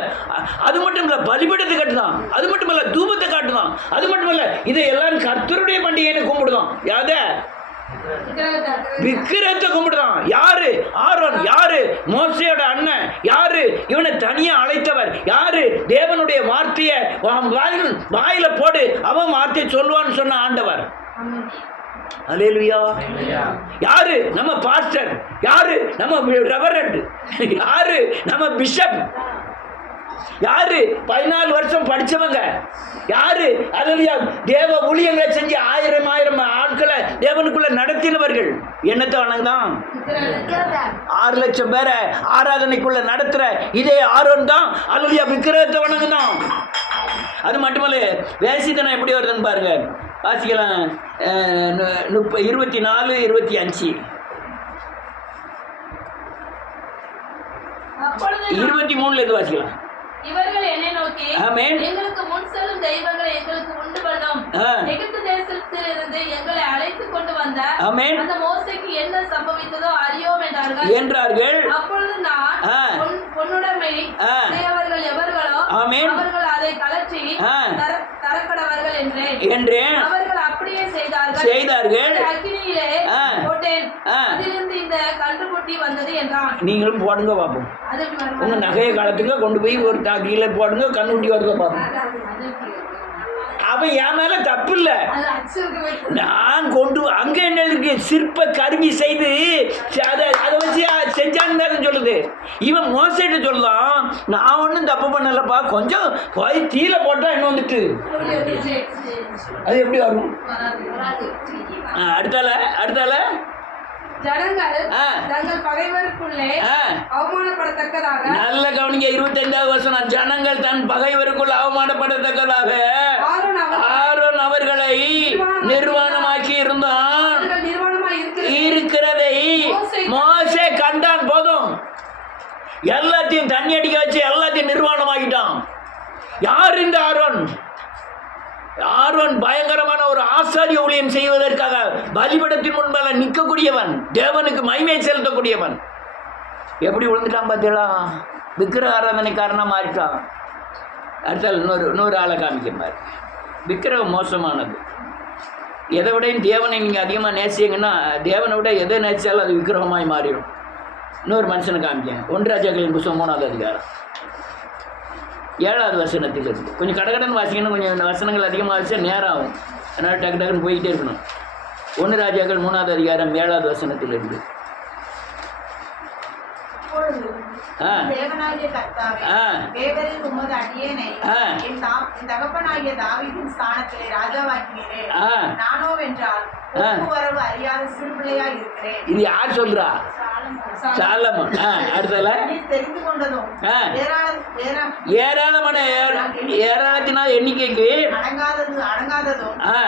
அது மட்டும் இல்லை, பலிபீடத்தை கட்டுதான். அது மட்டும் இல்லை, தூபத்தை காட்டுதான். அது மட்டும் இல்லை, இதை எல்லாரும் கர்த்தருடைய பண்டிகைன்னு கும்பிடுதான். யாத விக்கிரகத்தை கும்பிடுதான். யாரு? ஆரோன். யாரு? மோசையோட அண்ணன். யாரு? இவனை தனியா அழைத்தவர். யாரு? தேவனுடைய வார்த்தையை வாயில போடு, அவன் வார்த்தையை சொல்லுவான்னு சொன்ன ஆண்டவர். அல்லேலூயா. யாரு? நம்ம பாஸ்டர். யாரு? நம்ம ரெவரண்ட். யாரு? நம்ம பிஷப். யாரு? 14 வருஷம் படிச்சவங்க. யாரு? அல்லேலூயா. தேவ ஊழியங்களை செஞ்சு 1000 ஆட்களை தேவனுக்குள்ள நடத்தினவர்கள். என்னத்தை வணங்குதான்? 6 லட்சம் பேரை ஆராதனைக்குள்ள நடத்துற இதே ஆரோன் தான் அல்லேலூயா விக்கிரகத்தை வணங்குதான். அது மட்டுமல்ல, வேசித்தனம் எப்படி வருதுன்னு பாருங்க. வாசிக்கலாம். 24, 25, 23 இருந்து வாசிக்கலாம். இவர்கள் என்னை நோக்கி, எங்களுக்கு முன் செல்லும் தெய்வங்களை எங்களுக்கு உண்டு பண்ணும், எகிப்து தேசத்திலிருந்து எங்களை அழைத்துக் கொண்டு வந்த அந்த மோசேக்கு என்ன சம்பவித்ததோ அறியோம் என்றார்கள். அப்பொழுது நான் பொன்னுடைமை உடையவர்கள் எவர்களோ அவர்கள் அதை கலற்றி தரக்கடவர்கள் என்றேன். அவர்கள் அப்படியே செய்தார்கள். அக்கினியிலே போட்டேன், அதிலிருந்து இந்த கன்றுக்குட்டி வந்தது என்றான். நீங்களும் போடுங்க பார்ப்போம். உங்க நகைய காலத்துக்கு கொண்டு போய் ஒரு கீழே போடுங்க, கண்ணுக்குட்டி வருங்க பார்ப்போம். அவன் என் மேல தப்பு இல்லை. நான் கொண்டு அங்க என்ன இருக்கு? சிற்ப கருவி செய்து அதை வச்சு செஞ்சான்னு சொல்லுது. இவன் மோசைட்டு சொல்லுதான், நான் ஒன்றும் தப்பு பண்ணலப்பா, கொஞ்சம் போய் தீல போட்டா என்ன வந்துட்டு அது எப்படி வரும்? அடுத்தால ஜனங்கள் தங்கள் பகைவருக்குள்ளே அவமானப்படத்தக்கதாக, நல்ல கவனிங்க, 25வது வசனம். ஜனங்கள் தன் பகைவருக்குள் அவமானப்படத்தக்கதாக ஆரோன் அவர்களை நிர்வாணமாக்கி இருந்தான். இருக்கிறதை மோசே கண்டான். போதும், எல்லாத்தையும் தண்ணி அடிக்க வச்சு யார் இந்த ஆரோன்? ஆரோன் பயங்கரமான ஒரு ஆசாரிய ஊழியம் செய்வதற்காக பலிபீடத்தின் முன்பாக நிற்கக்கூடியவன், தேவனுக்கு மகிமை செலுத்தக்கூடியவன். எப்படி விழுந்துட்டான் பார்த்தீங்களா? விக்கிரக ஆராதனை காரணமாக மாறிட்டான். அடுத்தால் இன்னொரு ஆளை காமிக்கிறார். விக்கிரகம் மோசமானது. எதை விடையும் தேவனை நீங்கள் அதிகமாக நேசிங்கன்னா, தேவனை விட எதை நேசித்தாலும் அது விக்கிரகமாய் மாறிடும். இன்னொரு மனுஷனை காமிக்கேன். 1 ராஜாக்களின் புத்தகம் 3வது அதிகாரம் 7வது வசனத்தில் இருக்குது. கொஞ்சம் கடகடன் வாசிக்கணும், கொஞ்சம் வசனங்கள் அதிகமாக வச்சா நேரம் ஆகும். அதனால் டக்கு டக்குன்னு போய்கிட்டே இருக்கணும். 1 ராஜாக்கள் 3வது அதிகாரம் 7வது வசனத்தில் இருக்குது. தேவனாகிய கர்த்தாவே, தேவரீர் உமது அடியேனை என் தகப்பனாகிய தாவீதின் ஸ்தானத்திலே ராஜாவாக்கினீரே. நானோவென்றால் போக்குவரவு அறியாத சிறு பிள்ளையாய் இருக்கிறேன். இது யார் சொல்றா? சாலமோன். அடுத்தல தெரிந்து கொண்டதும் ஏராளத்தினால் எண்ணிக்கைக்கு அடங்காததும்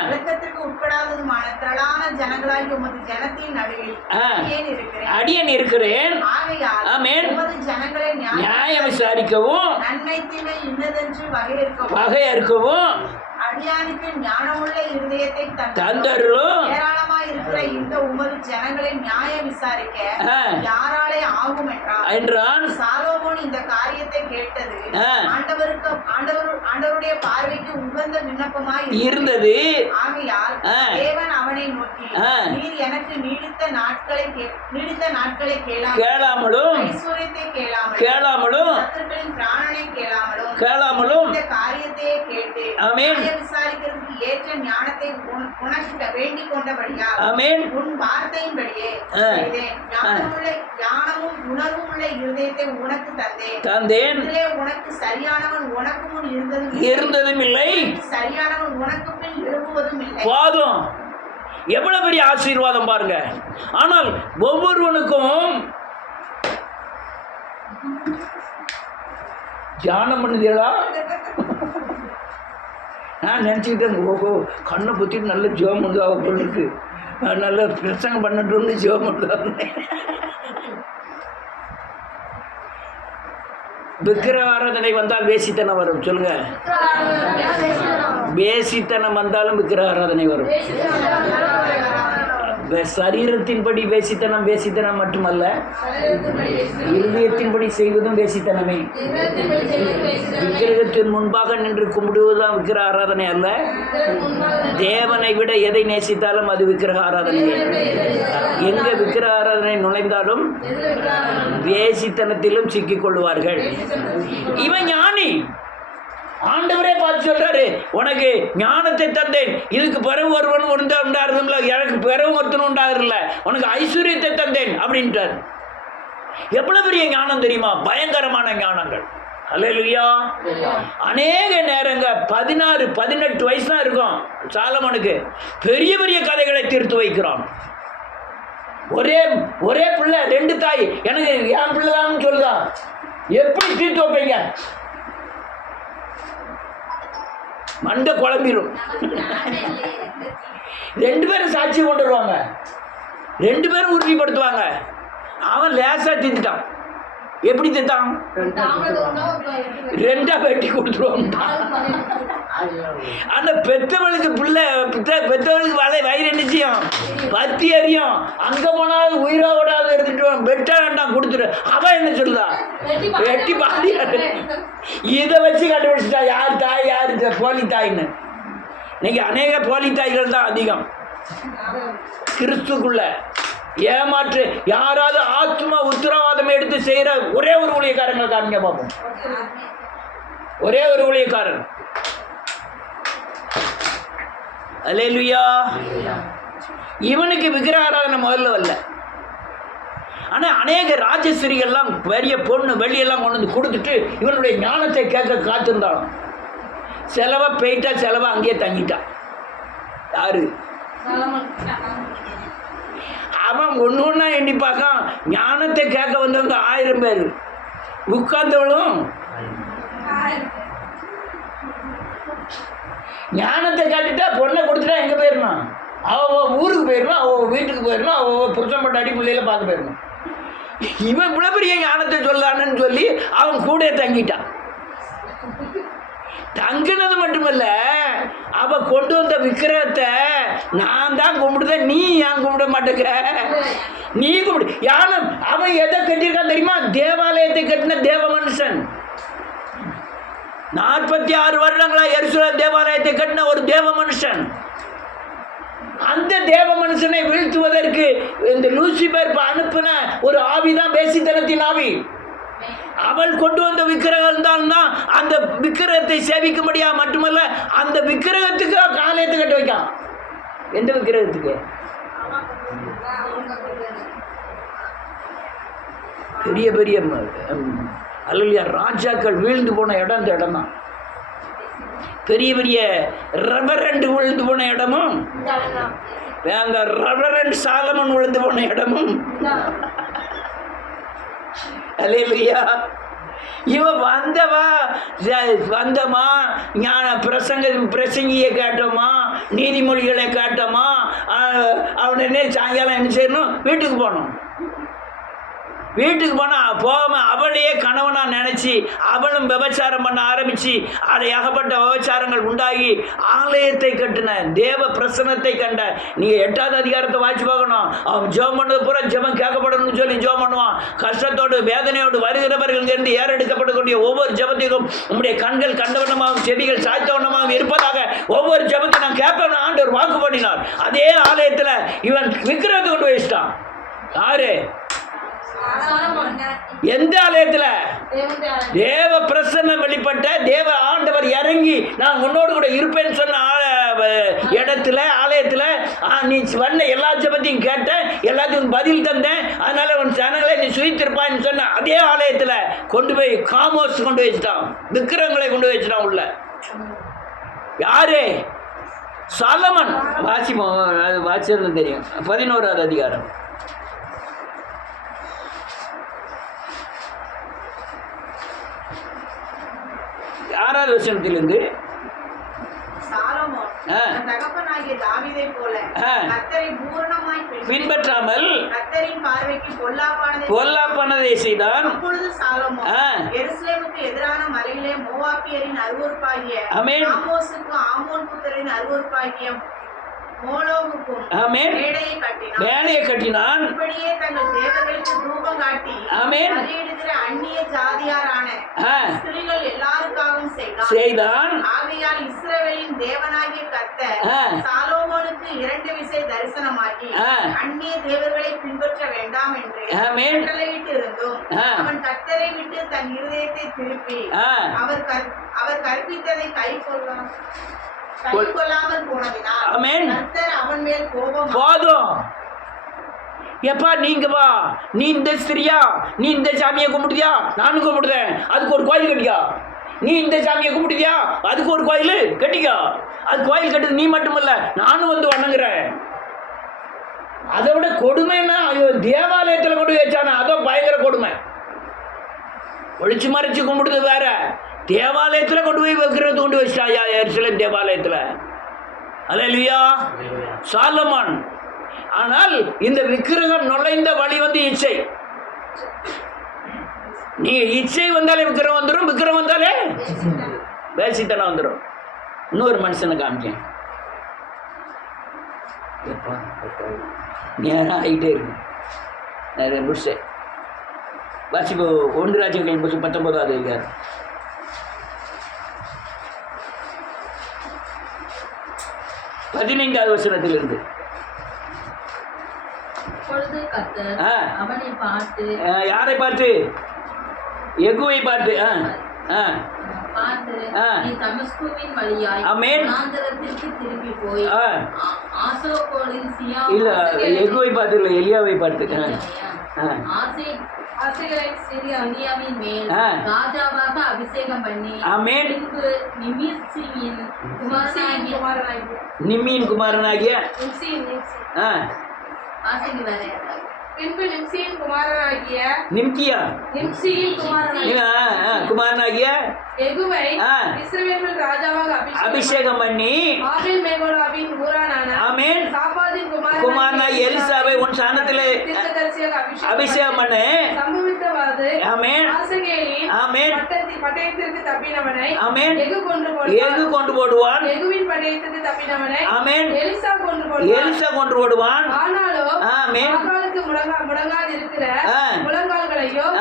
விளக்கத்திற்கு உட்படாததுமான திரளான ஜனங்களாகி உமது ஜனத்தின் நடுவில் அடியேன் இருக்கிறேன். ஆமென். உமது ஜனங்களை நியாயம் விசாரிக்கவும் நன்மை தீமை இன்னதென்று வகையறுக்கவும் அடியானுக்கு ஞானமுள்ள இருதயத்தை தந்தருளும். ஏராளமாய் இருக்கிற இந்த உமது ஜனங்களை நியாய விசாரிக்க யாராலே ஆகும் என்றான். சாலோமோன் இந்த காரியத்தை கேட்டது ஆண்டவருடைய பார்வைக்கு உகந்த விண்ணப்பமாய் இருந்தது. ஆகையால் தேவன் அவனை நோக்கி, நீர் எனக்கு நீடித்த நாட்களை கேளாமலும் ஐஸ்வர்யத்தை கேளாமலும் சத்துருக்களின் பிராணனை கேளாமலும் இந்த காரியத்தையே கேட்டு விசாரிக்கிறதுக்கு ஏற்ற ஞானத்தை உனக்கு வேண்டிக் கொண்டபடியால் உன் வார்த்தையின்படியே ஞானமும் உணர்வும் உள்ள இருதயத்தை உனக்கு தந்தேன். இதிலே உனக்கு சரியானவன் உனக்கு முன் இருந்ததும் இல்லை, சரியானவன் உனக்கு பின் எழுப்புவதும் இல்லை. போதும். எவ்வளவு பெரிய ஆசீர்வாதம் பாருங்க. ஆனால் ஒவ்வொருவனுக்கும் தியானம் பண்ணுதீங்களா? நான் நினச்சிக்கிட்டேன், ஓஹோ கண்ணை பற்றிட்டு நல்ல ஜோம் பண்ணுவாங்க இருக்கு, நல்ல பிரசங்கம் பண்ணட்டும்னு ஜோம் பண்ணுவாங்க. விக்கிரக ஆராதனை வந்தால் வேசித்தனம் வரும். சொல்லுங்க, வேசித்தனம் வந்தாலும் விக்கிரக ஆராதனை வரும். சரீரத்தின்படி வேசித்தனம் மட்டுமல்ல, இருதயத்தின்படி செய்வதும் வேசித்தனமே. விக்கிரகத்தின் முன்பாக நின்று கும்பிடுவதுதான் விக்கிரக ஆராதனை அல்ல. தேவனை விட எதை நேசித்தாலும் அது விக்கிரக ஆராதனை. எங்க விக்கிரக ஆராதனை நுழைந்தாலும் வேசித்தனத்திலும் சிக்கிக் கொள்வார்கள். இவன் ஞானி. ஆண்டவரே பார்த்து சொல்றாரு, உனக்கு ஞானத்தை தந்தேன், இதுக்கு பிறகு ஒருவன் உண்டாயிருந்தோம்ல, எனக்கு பிறகு ஒருத்தன் உண்டாகிறல, உனக்கு ஐஸ்வர்யத்தை தந்தேன் அப்படின்ட்டார். எவ்வளவு பெரிய ஞானம் தெரியுமா? பயங்கரமான ஞானங்கள். அல்லேலூயா. அநேக நேரங்க 16-18 வயசு தான் இருக்கும் சாலமோனுக்கு. பெரிய பெரிய கதைகளை தீர்த்து வைக்கிறான். ஒரே பிள்ளை, 2 தாய், எனக்கு என் பிள்ளைதான் சொல்லுதா, எப்படி தீர்த்து வைப்பீங்க? மண்டை குழம்பிடும். 2 பேரும் சாட்சி கொண்டு வருவாங்க, 2 பேரும் உறுதிப்படுத்துவாங்க. அவன் லேசா திட்டான். எப்படி திட்டான்? 2 வெட்டி கொடுத்துருவாங்க. அந்த பெத்தவளுக்கு பெத்தவளுக்கு வயிறு என்ன செய்யும்? பத்தி எறியும். அங்க போனாலும் உயிரோடாது எடுத்துட்டு வெட்ட வேண்டாம், கொடுத்துரு. அவன் என்ன சொல்லுதா? வெட்டி பாடி. இதை வச்சு கண்டுபிடிச்சிட்டா யார் தாய் யார் போலி தாய்ன்னு. இன்னைக்கு அநேக போலி தாய்கள் தான் அதிகம் கிறிஸ்துக்குள்ள. ஏமாற்று யாராவது ஆத்மா உத்தரவாதம் எடுத்து செய்யற ஒரே ஒரு ஊழியக்காரங்களை காமிங்க பார்ப்போம். ஒரே ஒரு ஊழியக்காரன். அல்லேலூயா. இவனுக்கு விக்கிரக ஆராதனை முதல்ல வரல. ஆனால் அநேக ராஜஸ்வரிகள்லாம் பெரிய பொண்ணு வெள்ளியெல்லாம் கொண்டு வந்து கொடுத்துட்டு இவனுடைய ஞானத்தை கேட்க காத்திருந்தாலும் செலவை போயிட்டா, செலவை அங்கேயே தங்கிட்டான். யாரு? அவன் ஒன்று ஒன்றா எண்ணி பார்க்கான். ஞானத்தை கேட்க வந்தவங்க 1000 பேர், உட்கார்ந்தவளும் ஞானத்தை காட்டிட்டா பொண்ணை கொடுத்துட்டா எங்கே போயிடணும்? அவள் ஊருக்கு போயிடணும், அவள் வீட்டுக்கு போயிடணும், அவள் புருஷன் பட்டாடி பிள்ளையில பார்க்க போயிடணும். இவன் இவ்வளோ பெரிய ஞானத்தை சொல்லான்னு சொல்லி அவன் கூட தங்கிட்டான். தங்கினது மட்டுமல்ல, அவ கொண்டு வந்த விக்கிரகத்தை நான் தான் கும்பிடுதேன், நீ ஏன் கும்பிட மாட்டேங்கிற? நீ கும்பிடு. யாரும் அவன் எதை கட்டியிருக்கான் தெரியுமா? தேவாலயத்தை கட்டின தேவ மனுஷன். 46 வருடங்களா எருசலேம் தேவாலயத்தை கட்டின ஒரு தேவ மனுஷன். அந்த தேவ மனுஷனை வீழ்த்துவதற்கு இந்த லூசிபர் அனுப்பின ஒரு ஆவிதான் பேசித்தனத்தின் ஆவி. அவள் கொண்டு வந்த விக்கிரகம் தான் அந்த விக்கிரகத்தை சேவிக்கும்படியா மட்டுமல்ல, அந்த விக்கிரகத்துக்கு ஆலயத்தை கட்ட வைக்கான். எந்த விக்கிரகத்துக்கு? பெரிய பெரிய அல்லையா ராஜாக்கள் வீழ்ந்து போன இடம் இந்த இடம் தான். பெரிய பெரிய ரெவரண்ட் விழுந்து போன இடமும், அந்த ரெவரண்ட் சாலமன் விழுந்து போன இடமும். அல்லேலூயா. இவ வந்தமா ஞான பிரசங்கியை கேட்டோமா, நீதிமொழிகளை கேட்டோமா, அவனே சாயங்காலம் என்ன செய்யணும்? வீட்டுக்கு போகணும். வீட்டுக்கு போனால் போகாமல் அவளையே கணவனாக நினச்சி அவளும் விபச்சாரம் பண்ண ஆரம்பித்து அதை ஏகப்பட்ட விபச்சாரங்கள் உண்டாகி ஆலயத்தை கட்டின தேவ பிரசனத்தை கண்ட. நீங்கள் 8வது அதிகாரத்தை வாய்ச்சி பார்க்கணும். அவன் ஜெபம் பண்ணது பூரா ஜெபம் கேட்கப்படணும்னு சொல்லி ஜெபம் பண்ணுவான். கஷ்டத்தோடு வேதனையோடு வருகிறவர்களிருந்து ஏறெடுக்கப்படக்கூடிய ஒவ்வொரு ஜெபத்திற்கும் உங்களுடைய கண்கள் கண்டவண்ணமாகவும் செடிகள் சாய்த்தவண்ணமாகவும் இருப்பதாக ஒவ்வொரு ஜெபத்தை நான் கேட்பேன் ஆண்டவர் வாக்கு பண்ணினார். அதே ஆலயத்தில் இவன் விக்கிரகத்தை கொண்டு வச்சிட்டான். யாரு? எந்த ஆலயத்துல? தேவ பிரசன்னம் வெளிப்பட்ட தேவ ஆண்டவர் இறங்கி நான் உன்னோடு கூட இருப்பேன்னு சொன்ன இடத்துல, ஆலயத்துல நீ வந்த எல்லா ஜெபத்தையும் கேட்டேன், எல்லாத்துக்கும் பதில் தந்தேன், அதனால உன் ஜனங்களை நீ சுயித்திருப்பான்னு சொன்ன அதே ஆலயத்துல கொண்டு போய் காமோஸ் கொண்டு வச்சுட்டான். விக்கிரகங்களை கொண்டு வச்சுட்டான் உள்ள. யாரு? சாலமன். வாசிப்போம், தெரியும். 11வது அதிகாரம் 6வது வசனத்திலிருந்து. பின்பற்றாமல் பொல்லாப்பானதை செய்தான். வேலையை கட்டினான். செய்தான். இஸ்ரவேலின் தேவனாகிய கர்த்தர் சாலோமோனுக்கு 2 விசை தரிசனமாகி அந்நிய தேவர்களை பின்பற்ற வேண்டாம் என்று கட்டளையிட்டு இருந்தும் அவன் கர்த்தரை விட்டு தன் இருதயத்தை திருப்பி அவர் கற்பித்ததை கை கொள்ளாமல் போனதினால் கர்த்தர் அவன் மேல் கோபம். போதும் எப்பா, நீங்க வா, நீ இந்த ஸ்திரியா, நீ இந்த சாமியை கும்பிடுதியா, நானும் கும்பிடுறேன், அதுக்கு ஒரு கோயில் கட்டிக்கா. நீ இந்த சாமியை கும்பிடுதியா, அதுக்கு ஒரு கோயில் கட்டிக்கா. அது கோயில் கட்டுது நீ மட்டுமல்ல, நானும் வந்து வணங்குறேன். அதை விட கொடுமைன்னா தேவாலயத்தில் கொண்டு வச்சானே, அதோ பயங்கர கொடுமை. ஒழிச்சு மறைச்சு கும்பிடுது வேற, தேவாலயத்தில் கொண்டு போய் வைக்கிறது கொண்டு வச்சிட்டாயா எருசலேம் தேவாலயத்தில். அல்லேலூயா. சாலமன். ஆனால் இந்த விக்கிரகம் நுழைந்த வழி வந்து இச்சை. நீங்க இச்சை வந்தாலே விக்கிரகம் வந்துடும், விக்கிரகம் வந்தாலே வேசித்தனம் வந்துடும். இன்னொரு மனுஷனை காமிக்கேன். நேரம் ஆகிட்டே இருக்கு. நிறைய புருஷ வாசிப்பு 1 ராஜ்யங்கள் 19வது அதிகாரம் 15வது வசனத்திலிருந்து. யாரை பார்த்து? எகுவை பார்த்து. இல்ல, எகுவை பார்த்து இல்ல, எலியாவை பார்த்து. அபிஷேகம் பண்ணி நிம்மியின் குமாரனாகிய பின்பு நிம்சியின் குமாரனாகிய குமாரனாகிய எகுவை இஸ்ரவேலின் ராஜாவாக அபிஷேகம் பண்ணி ஆபேல் மேகோலாவின் ஊரானான சாபாதி குமாரனாய் எலிசாவை உன் சாணத்திலே அபிஷேகம் பண்ணு. ஆமென். ஆமென். ஆமென். ஏகு கொண்டு போடுவான். ஆமென். எலிசா கொண்டு போடுவான். ஆமென்.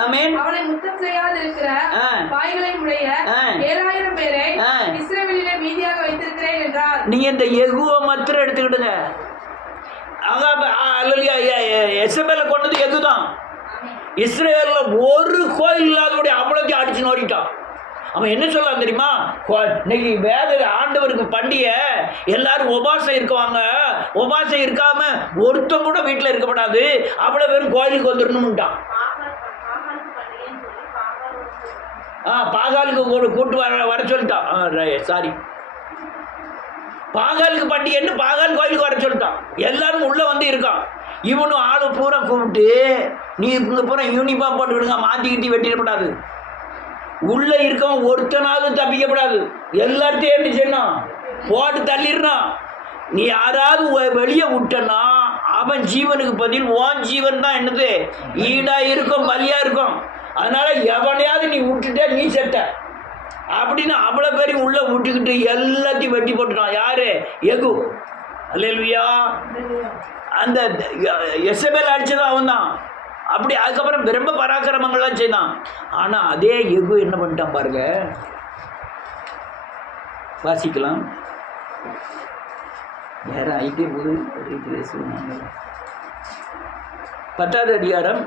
ஆமென். அவனை முத்தம் செய்யாதிருக்கிற வாய்களையும் உடைய 7000 பேரை இஸ்ரவேலிலே மீதியாக வைத்திருக்கிறேன் என்றார். நீங்க இந்த யெகூவை மாத்திரம் எடுத்துக்கிடுங்க. எசபேலை கொண்டது எதுதான். இஸ்ரேல்ல ஒரு கோயில் இல்லாதபடி அவ்வளோத்தையும் அடிச்சு நோடிட்டான். அவன் என்ன சொல்லலாம் தெரியுமா? இன்னைக்கு வேத ஆண்டவருக்கு பண்டிகை, எல்லாரும் உபாசம் இருக்குவாங்க. உபாசம் இருக்காம ஒருத்தம் கூட வீட்டில் இருக்கப்படாது, அவ்வளோ பேரும் கோயிலுக்கு வந்துடணும்ட்டான். பாகாலுக்கு கூட்டு வர சொல்லிட்டான். சாரி, பாகாலுக்கு பண்டிகைன்னு பாகால் கோயிலுக்கு வர சொல்லிட்டான். எல்லாரும் உள்ளே வந்து இருக்கான். இவனும் ஆளு பூரா கூப்பிட்டு, நீ இங்கே பூரா யூனிஃபார்ம் போட்டுக்கிடுங்க, மாற்றிக்கிட்டி வெட்டிடப்படாது, உள்ளே இருக்கவன் ஒருத்தனாவது தப்பிக்கப்படாது, எல்லாத்தையும் எப்படி செய்யணும், போட்டு தள்ளிடணும். நீ யாராவது வெளியே விட்டனா அவன் ஜீவனுக்கு பதில் ஓன் ஜீவன் தான் என்னது ஈடாக இருக்கும், பலியாக இருக்கும். அதனால எவனையாவது நீ விட்டுட்ட நீ செத்த அப்படின்னு அவ்வளோ பேரையும் உள்ளே விட்டுக்கிட்டு எல்லாத்தையும் வெட்டி போட்டுட்டான். யாரு? யெகூ. அல்லேலூயா. அந்த எசபேல் அடிச்சதும் அவன் தான். அப்படி அதுக்கப்புறம் ரொம்ப பராக்கிரமங்கள்லாம் செய்தான். ஆனால் அதே யெகூ என்ன பண்ணிட்டான் பாருங்க, வாசிக்கலாம். வேற ஐட்டே போது 10வது அதிகாரம்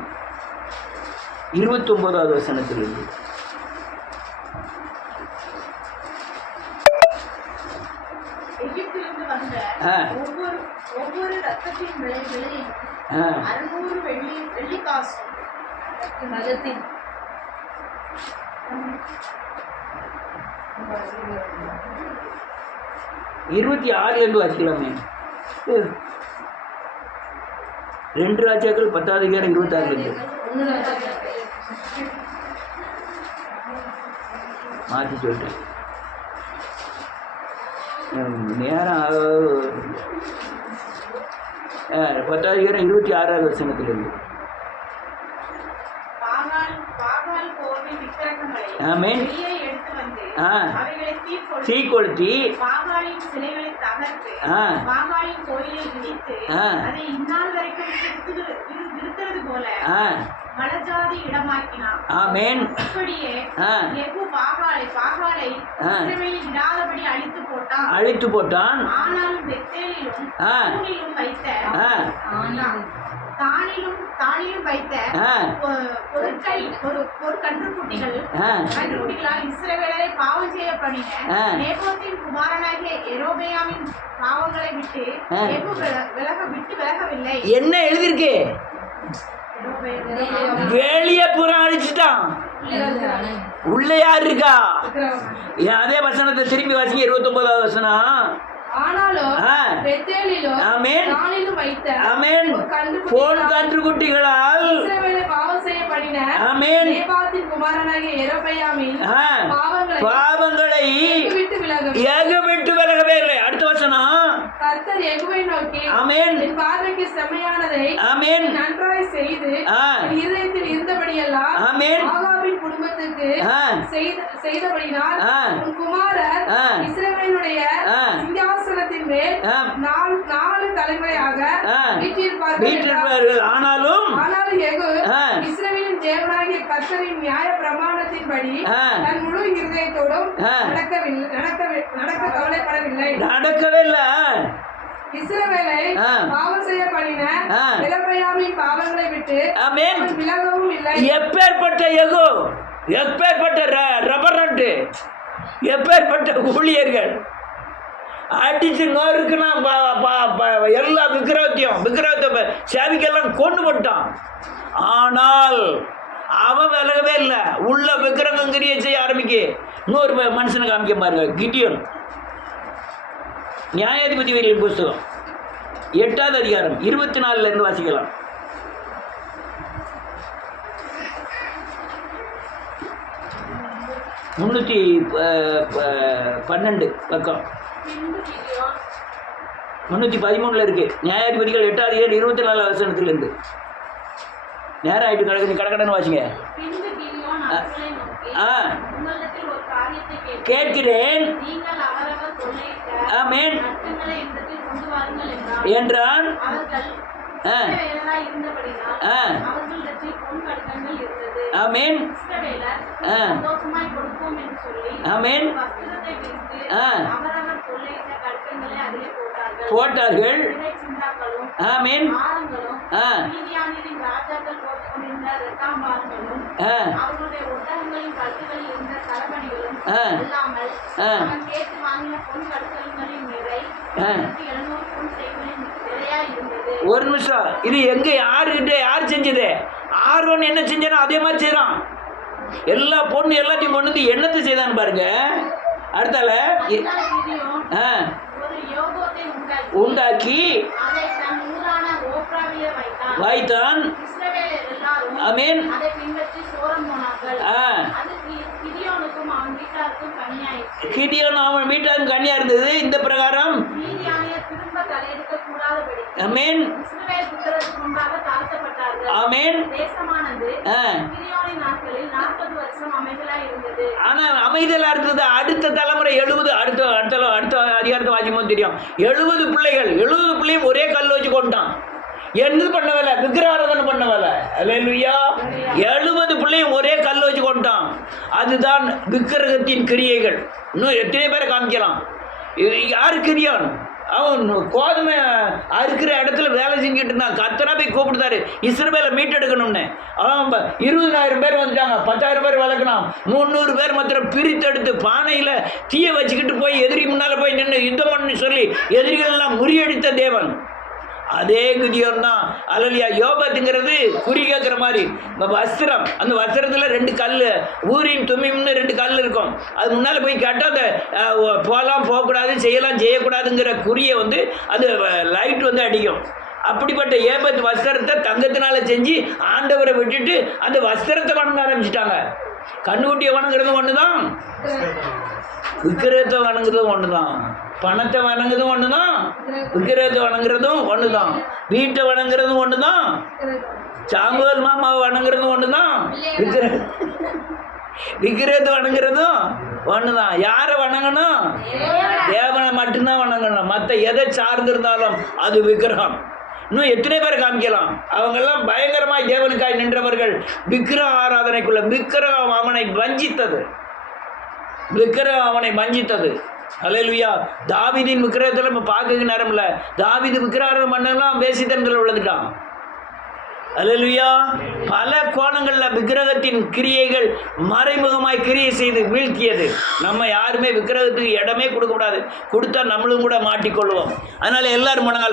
29வது வசனத்திலிருந்து. எகிப்திலிருந்து வந்த ஒவ்வொரு ரத்தத்தின் விலையும் 600 வெள்ளிக்காசும் 26 வாசிக்கலாமே. 2 ராஜாக்கள் 10வது அதிகாரம் 26 மாற்றி சொல்லிட்டேன். நேரம் 10வது அதிகாரம் 26வது வசனத்திலிருந்து. ஆமென். தீக்கொளுத்தி ஆமென். அழித்து போட்டான். தானிலும் வைத்த கன்றுக்குட்டிகளால் இஸ்ரவேலரை பாவம் செய்ய பண்ணின நேபாத்தின் குமாரனாகிய யெரொபெயாமின் பாவங்களை விட்டு விலகவில்லை. என்ன எழுதிருக்கு? வெளியே புறம் அழிச்சுட்டான். உள்ள யார் இருக்கா? அதே வசனத்தை திரும்பி வாசிங்க. 29வது வசனம். கன்றுக்குட்டிகளால் பாவங்களை ஏகவிட்டு விலகவே இல்லை. அடுத்த வசனம். கர்த்தர் யெகூவை நோக்கி, ஆமென், என் பார்வைக்கு செம்மையானதை ஆமென் நன்றாய் செய்து இதயத்தில் இருந்தபடியெல்லாம் ஆமென் ஆகாபின் குடும்பத்துக்கு செய்தபடினால் உன் குமாரர் இஸ்ரவேலுடைய சிங்காசனத்தின் மேல் 4 தலைமுறையாக வீற்றிருப்பார்கள். ஆனாலும் யெகூ இஸ்ரவேலின் தேவனாகிய கர்த்தரின் நியாய பிரமாணத்தின்படி தன் முழு இருதயத்தோடும் நடக்க கவலைப்படவில்லை. நடக்கவே இல்லை. இஸ்ரவேலை பாவம் செய்ய பண்ணின யெரொபெயாமின் பாவங்களை விட்டு விலகவும் இல்லை. எப்பேற்பட்ட யெகூ, எப்பேற்பட்ட ரெபரண்ட், எப்பேற்பட்ட ஊழியர்கள் அடிச்சு நோருக்குன்னா எல்லா விக்கிரகத்தை சேவிக்கெல்லாம் கொண்டு போட்டான். ஆனால் அவன் விலகவே இல்லை. உள்ள விக்கிரகம் கிரியை செய்ய ஆரம்பிக்க இன்னொரு மனுஷனை காமிக்க பாருங்க. கிடியோன். நியாயாதிபதி வீரரின் புஸ்தகம் 8வது அதிகாரம் 24 வாசிக்கலாம். 312 பக்கம். 313 இருக்கு. நியாயாதிபதிகள் 8:24 நேரம் ஆயிட்டு கிடக்கு, கடக்கடன்னு வாசிங்க. பின்பு கிதியோன் அவர்களை நோக்கி, உங்களிடத்தில் ஒரு காரியத்தை கேட்கிறேன், நீங்கள் அவரவர் கொள்ளையிட்ட ஆமென் கட்டுங்களை என்னிடத்தில் கொண்டு வாருங்கள் என்றான். அவர்கள் இஸ்ரவேலராய் இருந்தபடியால் அவர்களிடத்தில் பொன் கடுக்கங்கள் இருந்தது. ஆமென். இஸ்ரவேலர் சந்தோஷமாய் கொடுப்போம் என்று சொல்லி ஆமென் வஸ்திரத்தை விரித்து அவரவர் கொள்ளையிட்ட கடுக்கங்களை அதிலே போட்டார்கள். சிந்தாக்களும் ஆமென் ஆரங்களும் மீதியானியரின் ராஜாக்கள் போட்டுக்கொண்டிருந்த இரத்தாம்பாரங்களும் அவர்களுடைய ஒட்டகங்களின் கழுத்துகளில் இருந்த சரபணிகளும் அல்லாமல் அவன் கேட்டு வாங்கின பொன் கடுக்கல்களின் நிறை 700 பொன் செய்களின் நிறையா இருந்தது. ஒரு நிமிஷம், இது எங்க யார் செஞ்சது? ஆரோன் என்ன செஞ்சானோ அதே மாதிரி செய்யறான். எல்லா பொண்ணு எல்லாத்தையும் கொண்டு வந்து என்னத்தை செய்தான்னு பாருங்க. அடுத்தால உண்டாக்கி வைத்தான். ஆமென். கிதியோன் அவன் வீட்டாருக்கு கன்னியா இருந்தது. இந்த பிரகாரம் ஆமென் ஆமென். ஆனா அமைதலா இருந்தது. அடுத்த தலைமுறை 70 அடுத்த அதிகாரத்தை வாசிக்கும் தெரியும். 70 பிள்ளையும் ஒரே கல் வச்சு கொண்டான். என்ன பண்ணவல? விக்கிரகாராதனை பண்ணவல. அல்லேலூயா. 70 பிள்ளையும் ஒரே கல் வச்சு கொண்டான். அதுதான் விக்கிரகத்தின் கிரியைகள். இன்னும் எத்தனை பேரை காமிக்கலாம். யாரு கிரியான்? அவன் கோதுமை அறுக்கிற இடத்துல வேலை செஞ்சுட்டு இருந்தான். கர்த்தரா போய் கூப்பிடுத்தாரு இஸ்ரவேலை மீட்டெடுக்கணும்னு. அவன் 20,000 பேர் வந்துட்டாங்க. 10,000 பேர் வளர்க்கணும். 300 பேர் மாத்திரம் பிரித்தெடுத்து பானையில் தீய வச்சுக்கிட்டு போய் எதிரி முன்னால் போய் நின்று யுத்தம் பண்ணி சொல்லி எதிரிகள் எல்லாம் முறியடித்த தேவன் அதே கிதியோன் தான். அல்லேலூயா. யோபத்துங்கிறது குறி கேட்குற மாதிரி வஸ்திரம். அந்த வஸ்திரத்தில் 2 கல், ஊரின் தும்மிம்னு 2 கல் இருக்கும். அது முன்னால் போய் கேட்டால் அந்த போகலாம் போகக்கூடாது, செய்யக்கூடாதுங்கிற குறியை அது லைட் அடிக்கும். அப்படிப்பட்ட ஏபத்து வஸ்திரத்தை தங்கத்தினால செஞ்சு ஆண்டவரை விட்டுட்டு அந்த வஸ்திரத்தை வணங்க ஆரம்பிச்சிட்டாங்க. கண்ணுக்குட்டியை வணங்குறதும் ஒன்று தான், விக்கிரகத்தை வணங்குறதும் ஒன்று தான், பணத்தை வணங்குறதும் ஒன்று தான், விக்கிரகத்தை வணங்குறதும் ஒன்று தான், வீட்டை வணங்குறதும் ஒன்று தான், சாங்குவல் மாமாவை வணங்குறதும் ஒன்று தான், விக்கிரகத்தை வணங்குறதும் ஒன்று தான். யாரை வணங்கணும்? தேவனை மட்டும்தான் வணங்கணும். மற்ற எதை சார்ந்திருந்தாலும் அது விக்கிரகம். இன்னும் எத்தனை பேர் காமிக்கலாம். அவங்கெல்லாம் பயங்கரமாய் தேவனுக்காய் நின்றவர்கள். விக்கிரக ஆராதனைக்குள்ள விக்கிரகம் அவனை வஞ்சித்தது. அல்லேலூயா. தாவீதின் விக்கிரகத்தில் நம்ம பார்க்க நேரம் இல்லை. தாவீது விக்கிரகம் பண்ணலாம் வேசித்தனத்தில் விழுந்துட்டான். அல்லேலூயா. பல கோணங்களில் விக்கிரகத்தின் கிரியைகள் மறைமுகமாய் கிரியை செய்து வீழ்த்தியது. நம்ம யாருமே விக்கிரகத்துக்கு இடமே கொடுக்கக்கூடாது. கொடுத்தா நம்மளும் கூட மாட்டிக்கொள்வோம். அதனால எல்லாரும் முன்னாள்